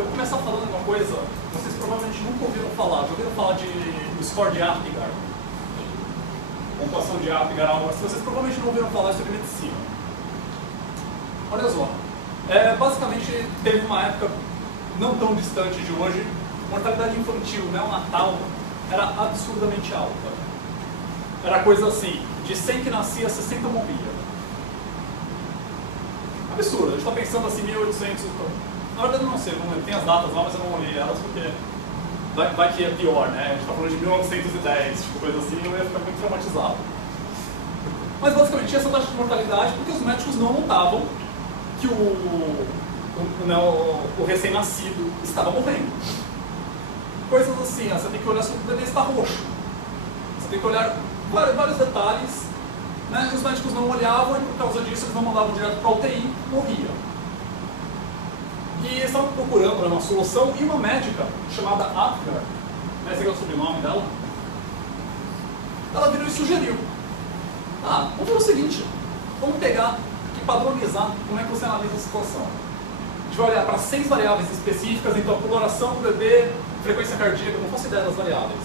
eu vou começar falando uma coisa que vocês provavelmente nunca ouviram falar. Já ouviram falar do score de Apgar? Pontuação de Apgar, algo assim. Vocês provavelmente não ouviram falar sobre medicina. Olha só. Basicamente, teve uma época não tão distante de hoje, mortalidade infantil, neonatal, era absurdamente alta. Era coisa assim, de 100 que nascia, 60 morria. Absurdo, a gente está pensando assim, 1800 e tal. Na verdade eu não sei, tem as datas lá, mas eu não olhei elas porque vai que é pior, né? A gente está falando de 1910, tipo coisa assim, eu ia ficar muito traumatizado. Mas basicamente tinha essa taxa de mortalidade porque os médicos não notavam que o recém-nascido estava morrendo. Coisas assim, você tem que olhar se o bebê está roxo. Você tem que olhar vários detalhes, né? Os médicos não olhavam e por causa disso eles não mandavam direto para a UTI, morria. E eles estavam procurando uma solução e uma médica chamada Apgar, esse é o sobrenome dela, ela virou e sugeriu: vamos fazer o seguinte, vamos pegar e padronizar como é que você analisa a situação. A gente vai olhar para 6 variáveis específicas, então a coloração do bebê, frequência cardíaca, não faço ideia das variáveis.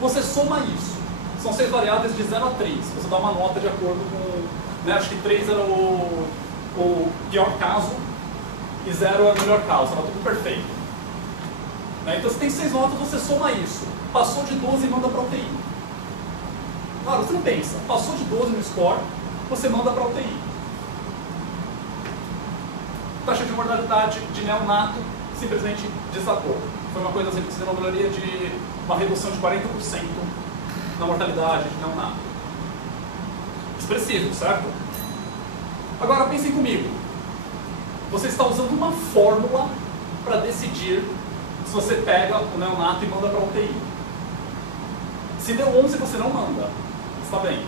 Você soma isso, são 6 variáveis de 0 a 3, você dá uma nota de acordo com, acho que 3 era o pior caso, e 0 é o melhor caso, estava tudo perfeito. Então você tem 6 notas, você soma isso. Passou de 12 e manda para a UTI. Claro, você não pensa, passou de 12 no score, você manda para a UTI. Taxa de mortalidade de neonato simplesmente desacou. Foi uma coisa assim que se denominaria de uma redução de 40% na mortalidade de neonato. Expressivo, certo? Agora pensem comigo. Você está usando uma fórmula para decidir se você pega o neonato e manda para a UTI. Se deu 11, você não manda. Está bem.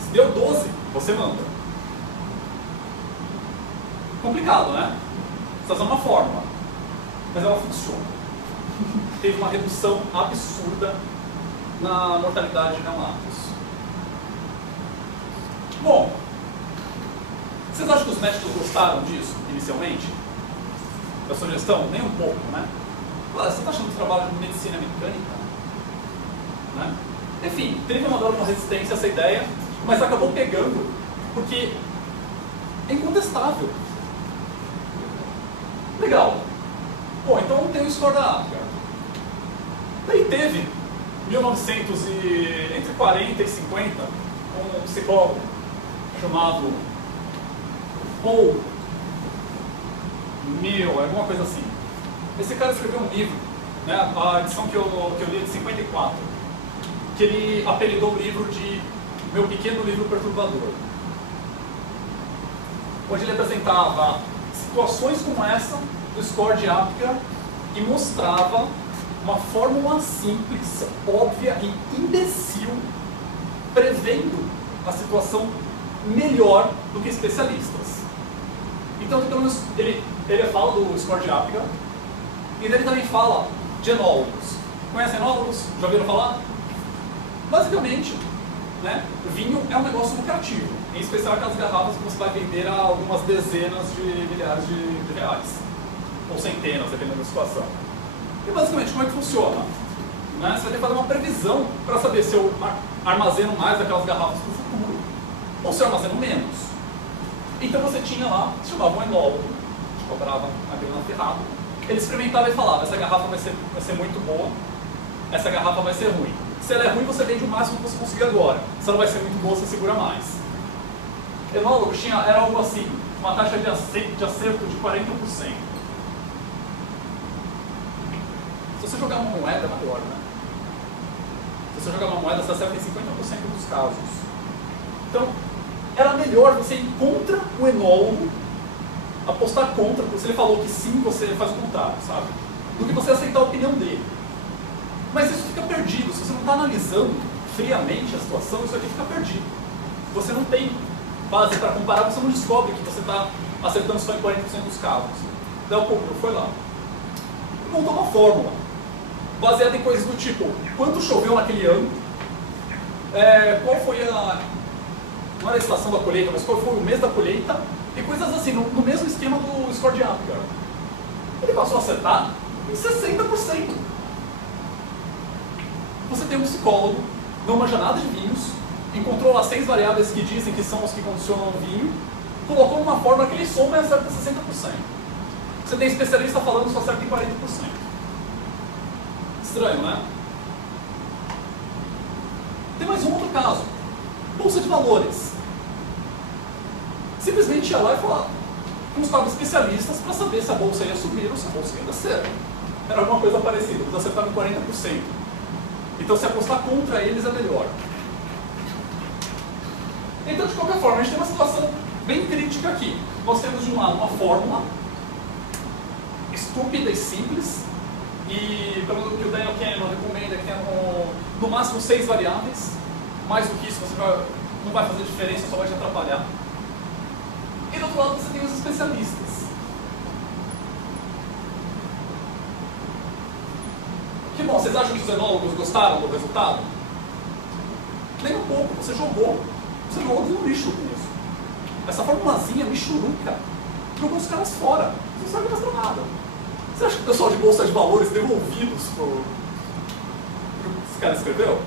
Se deu 12, você manda. Complicado, né? Você está usando uma fórmula. Mas ela funciona. Teve uma redução absurda na mortalidade de neonatos. Bom, vocês acham que os médicos gostaram disso, inicialmente? Da sugestão? Nem um pouco, né? Olha, você está achando que trabalho de medicina mecânica? Né? Enfim, teve uma resistência a essa ideia, mas acabou pegando, porque é incontestável. Legal. Bom, então tem o score da Apgar. Daí teve, entre 40 e 50, um psicólogo chamado Paul Mill, alguma coisa assim. Esse cara escreveu um livro, né, a edição que eu li é de 54, que ele apelidou o livro de Meu Pequeno Livro Perturbador, onde ele apresentava situações como essa do score de Apgar e mostrava uma fórmula simples, óbvia e imbecil, prevendo a situação melhor do que especialistas. Então, pelo menos, ele fala do score de Apgar e ele também fala de enólogos. Conhecem enólogos? Já ouviram falar? Basicamente, né, vinho é um negócio lucrativo, em especial aquelas garrafas que você vai vender a algumas dezenas de milhares de reais, ou centenas, dependendo da situação. E basicamente, como é que funciona? Né, você vai ter que fazer uma previsão para saber se eu armazeno mais daquelas garrafas para o futuro, ou se eu armazeno menos. Então você tinha lá, se chamava um enólogo, que cobrava a grana ferrada, ele experimentava e falava: essa garrafa vai ser muito boa, essa garrafa vai ser ruim. Se ela é ruim, você vende o máximo que você conseguir agora. Se ela vai ser muito boa, você segura mais. Enólogo era algo assim, uma taxa de acerto de 40%. Se você jogar uma moeda, é maior, né? Se você jogar uma moeda, você acerta em 50% dos casos. Então, era melhor você ir contra o enólogo, apostar contra, porque se ele falou que sim, você faz o contrário, sabe? Do que você aceitar a opinião dele. Mas isso fica perdido. Se você não está analisando friamente a situação, isso aqui fica perdido. Você não tem base para comparar, você não descobre que você está acertando só em 40% dos casos. Daí o povo foi lá e montou uma fórmula baseada em coisas do tipo: quanto choveu naquele ano, qual foi não era a estação da colheita, mas qual foi o mês da colheita, e coisas assim, no mesmo esquema do score de Apgar. Ele passou a acertar em 60%. Você tem um psicólogo, não manja nada de vinhos, encontrou lá 6 variáveis que dizem que são os que condicionam o vinho, colocou uma fórmula que ele soma e acerta 60%. Você tem especialista falando que só acerta em 40%. Estranho, né? Tem mais um outro caso. Bolsa de valores. Simplesmente ia lá e falava com os quadros especialistas para saber se a bolsa ia subir ou se a bolsa ia descer. Era alguma coisa parecida, eles acertaram 40%. Então se apostar contra eles é melhor. Então, de qualquer forma, a gente tem uma situação bem crítica aqui. Nós temos de um lado uma fórmula estúpida e simples, e pelo que o Daniel Kahneman recomenda, que tem no máximo 6 variáveis. Mais do que isso não vai fazer diferença, só vai te atrapalhar. E do outro lado você tem os especialistas. Que bom, vocês acham que os enólogos gostaram do resultado? Nem um pouco, você jogou no lixo com isso. Essa formulazinha michuruca jogou os caras fora, você não sabe mais nada. Você acha que o pessoal de bolsa de valores deu ouvidos pro que esse cara escreveu?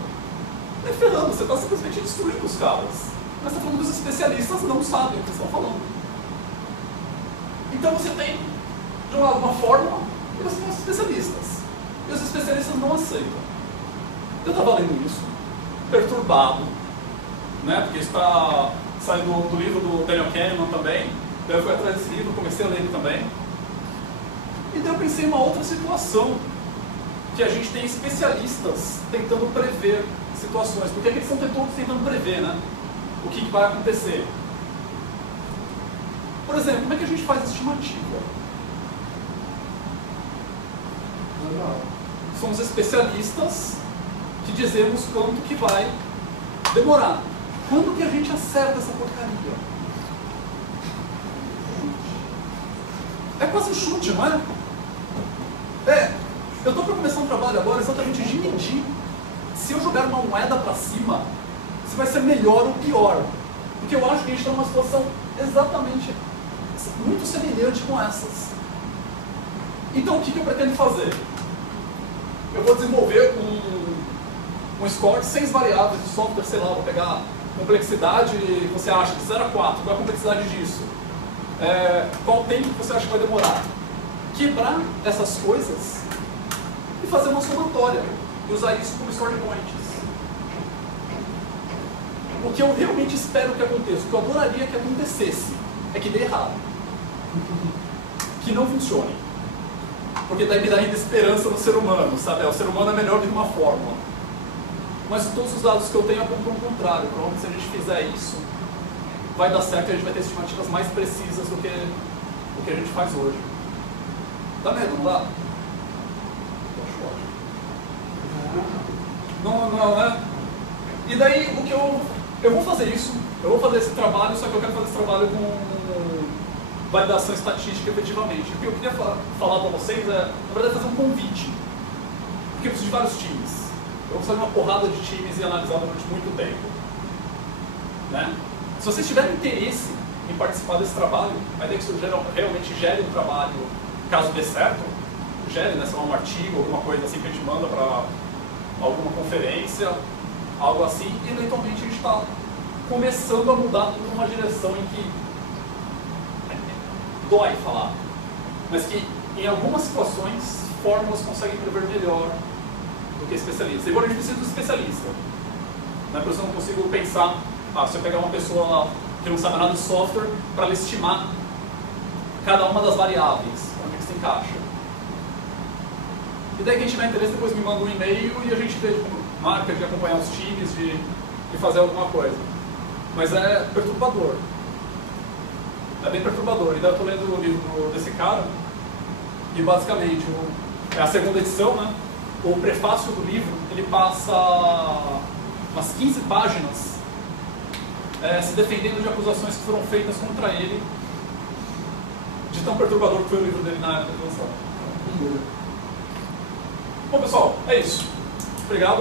Nem ferrando, você está simplesmente destruindo os caras. Mas está falando que os especialistas não sabem o que estão falando. Então você tem, de um lado, uma fórmula e você tem os especialistas. E os especialistas não aceitam. Eu estava lendo isso, perturbado, né? Porque isso está saindo do livro do Daniel Kahneman também. Daí eu fui atrás desse livro, comecei a ler ele também. E daí eu pensei em uma outra situação, que a gente tem especialistas tentando prever situações, porque aqui eles estão todos tentando prever, né? O que vai acontecer. Por exemplo, como é que a gente faz estimativa? Somos especialistas que dizemos quanto que vai demorar. Quando que a gente acerta essa porcaria? É quase um chute, não é? Eu estou para começar um trabalho agora exatamente de medir se eu jogar uma moeda para cima, se vai ser melhor ou pior. Porque eu acho que a gente está numa situação exatamente muito semelhante com essas. Então o que eu pretendo fazer? Eu vou desenvolver um score de 6 variáveis de software, sei lá, vou pegar complexidade, você acha de 0 a 4, qual é a complexidade disso? Qual o tempo que você acha que vai demorar? Quebrar essas coisas e fazer uma somatória e usar isso como score points. O que eu realmente espero que aconteça, o que eu adoraria que acontecesse, é que dê errado. Que não funcione. Porque daí me dá ainda esperança no ser humano, sabe? O ser humano é melhor do que uma fórmula. Mas todos os dados que eu tenho apontam o contrário. Provavelmente se a gente fizer isso, vai dar certo e a gente vai ter estimativas mais precisas do que o que a gente faz hoje. Dá medo, não dá? Não, né? E daí o que eu vou fazer isso, eu vou fazer esse trabalho, só que eu quero fazer esse trabalho com validação estatística efetivamente. O que eu queria falar para vocês é, na verdade, fazer um convite. Porque eu preciso de vários times. Eu vou fazer uma porrada de times e analisar durante muito tempo. Né? Se vocês tiverem interesse em participar desse trabalho, a ideia é que isso realmente gere um trabalho, caso dê certo, gere, né, sei lá, um artigo, alguma coisa assim que a gente manda para alguma conferência, algo assim, e eventualmente a gente está começando a mudar tudo numa direção em que dói falar, mas que em algumas situações fórmulas conseguem prever melhor do que especialistas. E agora a gente precisa do especialista. Né? Por isso eu não consigo pensar, se eu pegar uma pessoa que não sabe nada de software para ela estimar cada uma das variáveis, onde que se encaixa. E daí quem tiver interesse depois me manda um e-mail e a gente vê marca de acompanhar os times, de fazer alguma coisa. Mas é perturbador. É bem perturbador. E daí eu estou lendo o livro desse cara e basicamente é a segunda edição, né? O prefácio do livro, ele passa umas 15 páginas se defendendo de acusações que foram feitas contra ele, de tão perturbador que foi o livro dele na época de lançado. Bom, pessoal, é isso. Obrigado.